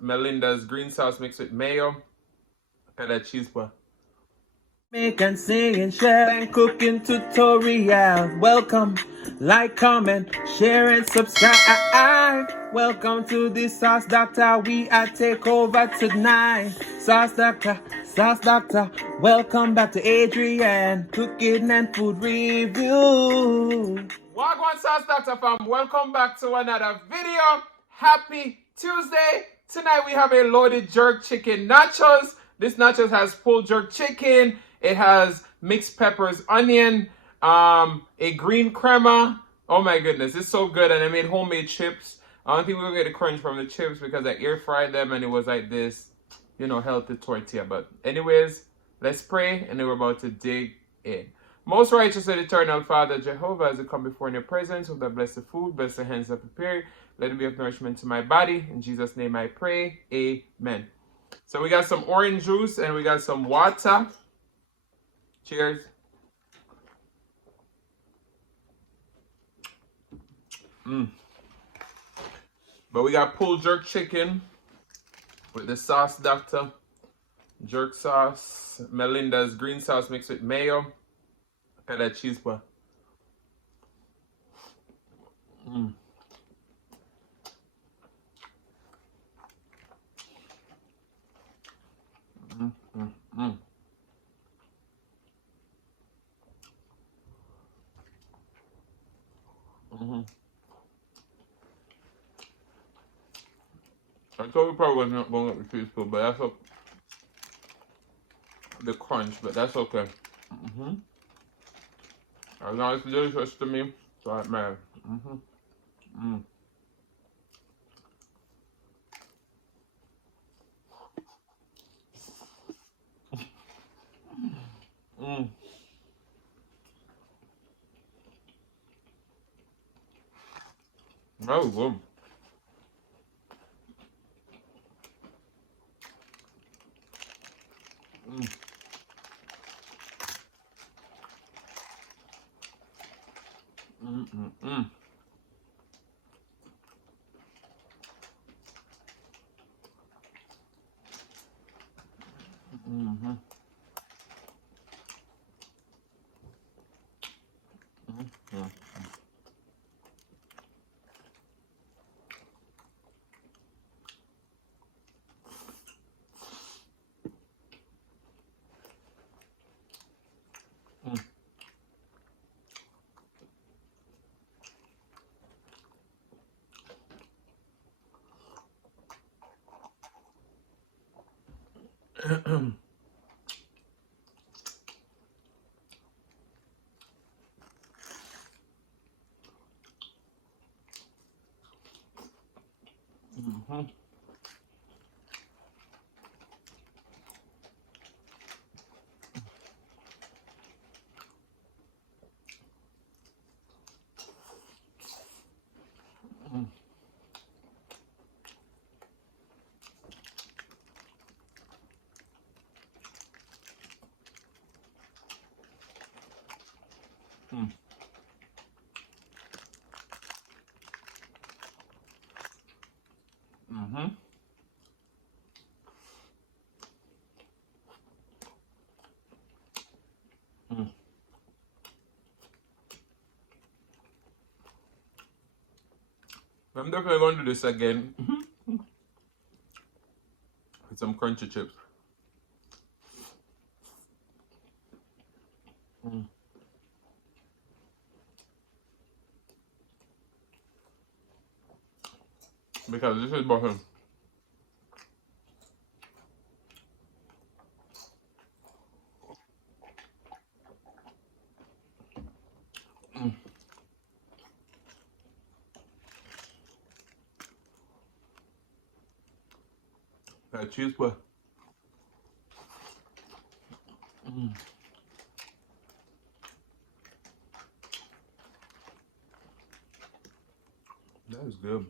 Melinda's green sauce mixed with mayo. Look at that cheese puff. Make and sing and share and cooking tutorial. Welcome, like, comment, share and subscribe. Welcome to the Sauce Doctor. We are take over tonight. Sauce Doctor, Sauce Doctor. Welcome back to Adrian, cooking and food review. Wagwan Sauce Doctor fam, welcome back to another video. Happy Tuesday. Tonight we have a loaded jerk chicken nachos. This nachos has pulled jerk chicken. It has mixed peppers, onion, a green crema. Oh my goodness, it's so good. And I made homemade chips. I don't think we'll get a crunch from the chips because I air fried them and it was like this, you know, healthy tortilla. But anyways, let's pray and then we're about to dig in. Most righteous and eternal Father Jehovah, as I come before in your presence with the blessed food, bless the hands that prepare. Let it be of nourishment to my body. In Jesus' name I pray. Amen. So we got some orange juice and we got some water. Cheers. But we got pulled jerk chicken with the Sauce Doctor jerk sauce. Melinda's green sauce mixed with mayo. Look at that cheese puff. I thought we probably wasn't going to get the cheese puff, but that's okay. The crunch, but that's okay. As long as it's delicious to me, so it matters. That was good. I'm definitely going to do this again with some crunchy chips. Because this is butter. That cheese puff. That is good.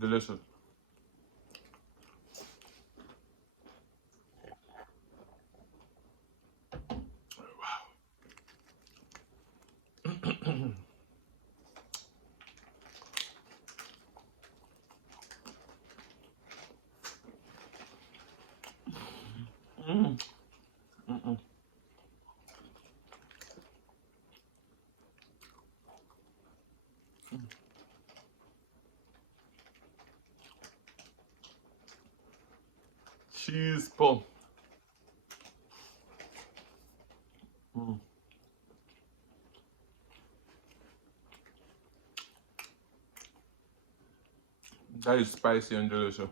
Delicious. Cheese pull. That is spicy and delicious.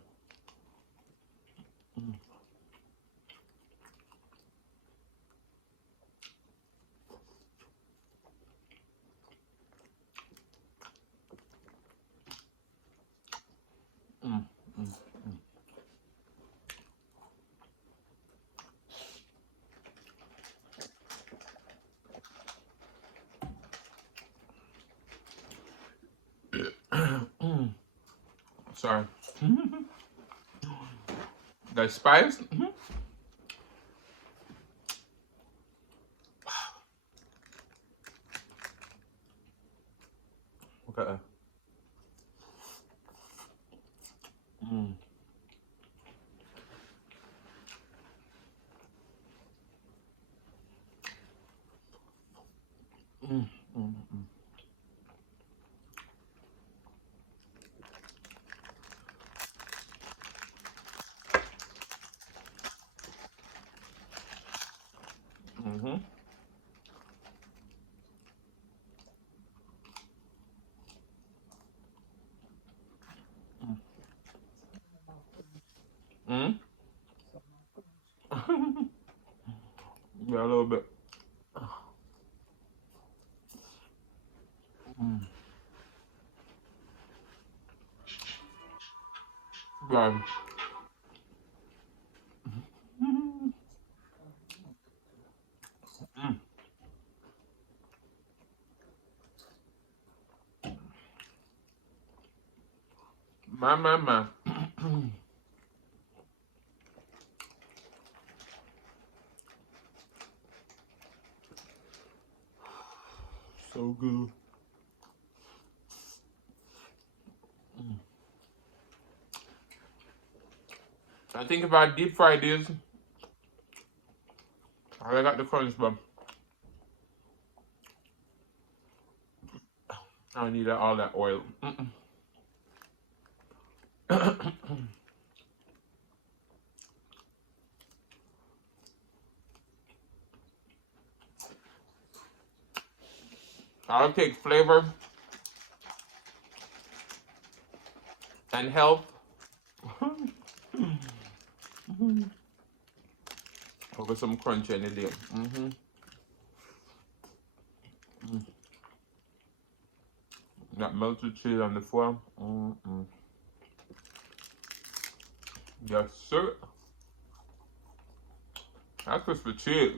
Sorry. The spice. Look at that. Yeah, a little bit. Right. My. So good. I think if I deep fry these, I got the crunch, but I don't need all that oil. I'll take flavor and health over some crunch any day. That melted cheese on the foil. Yes, sir. That's just for cheese.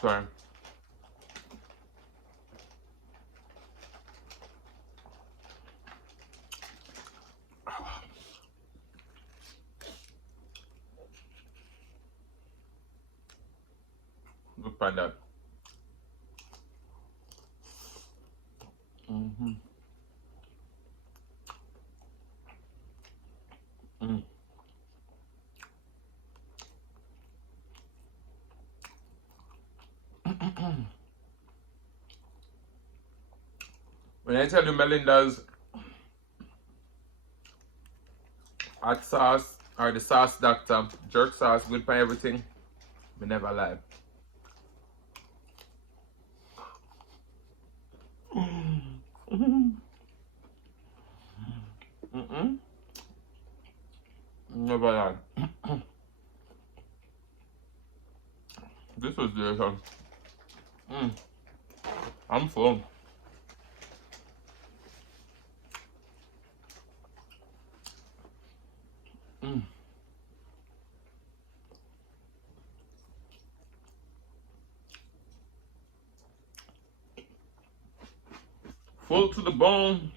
Sorry. Look at that. When I tell you Melinda's hot sauce or the sauce doctor, jerk sauce, good for everything, we never lie. Never lied. This was delicious. I'm full. Full to the bone.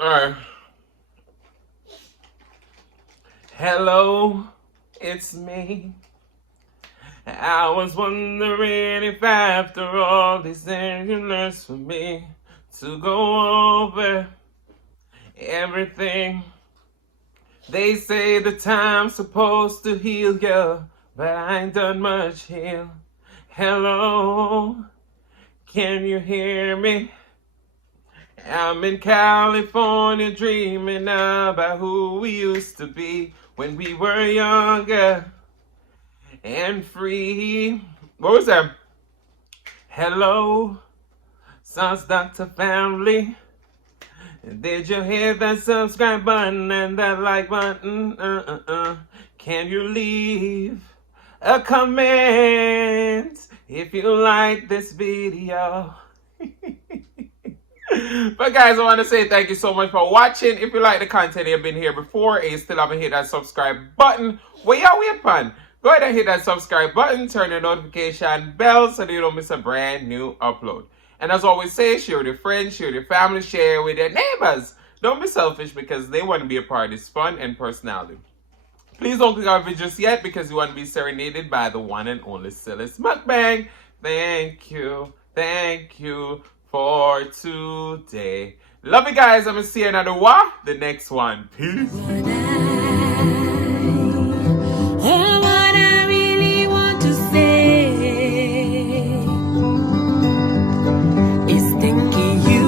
Alright. Hello, it's me. I was wondering if after all these things you learned for me to go over everything. They say the time's supposed to heal you, but I ain't done much heal. Hello, can you hear me? I'm in California dreaming about who we used to be when we were younger and free. What was that? Hello, Sauce Doctor family. Did you hit that subscribe button and that like button? Can you leave a comment if you like this video? But guys, I want to say thank you so much for watching. If you like the content, you've been here before and you still haven't hit that subscribe button, what y'all waiting on? Go ahead and hit that subscribe button, turn the notification bell so that you don't miss a brand new upload. And as always say, share with your friends, share with your family, share with your neighbors. Don't be selfish because they want to be a part of this fun and personality. Please don't click our videos yet because you want to be serenaded by the one and only Nachos Mukbang. Thank you for today. Love you guys. I'm going to see you another the next one. Peace. What I really want to say is thanking you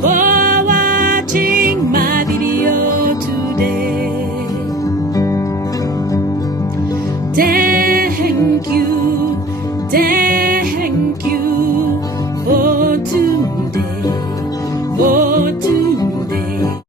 for watching my video today. Thank you.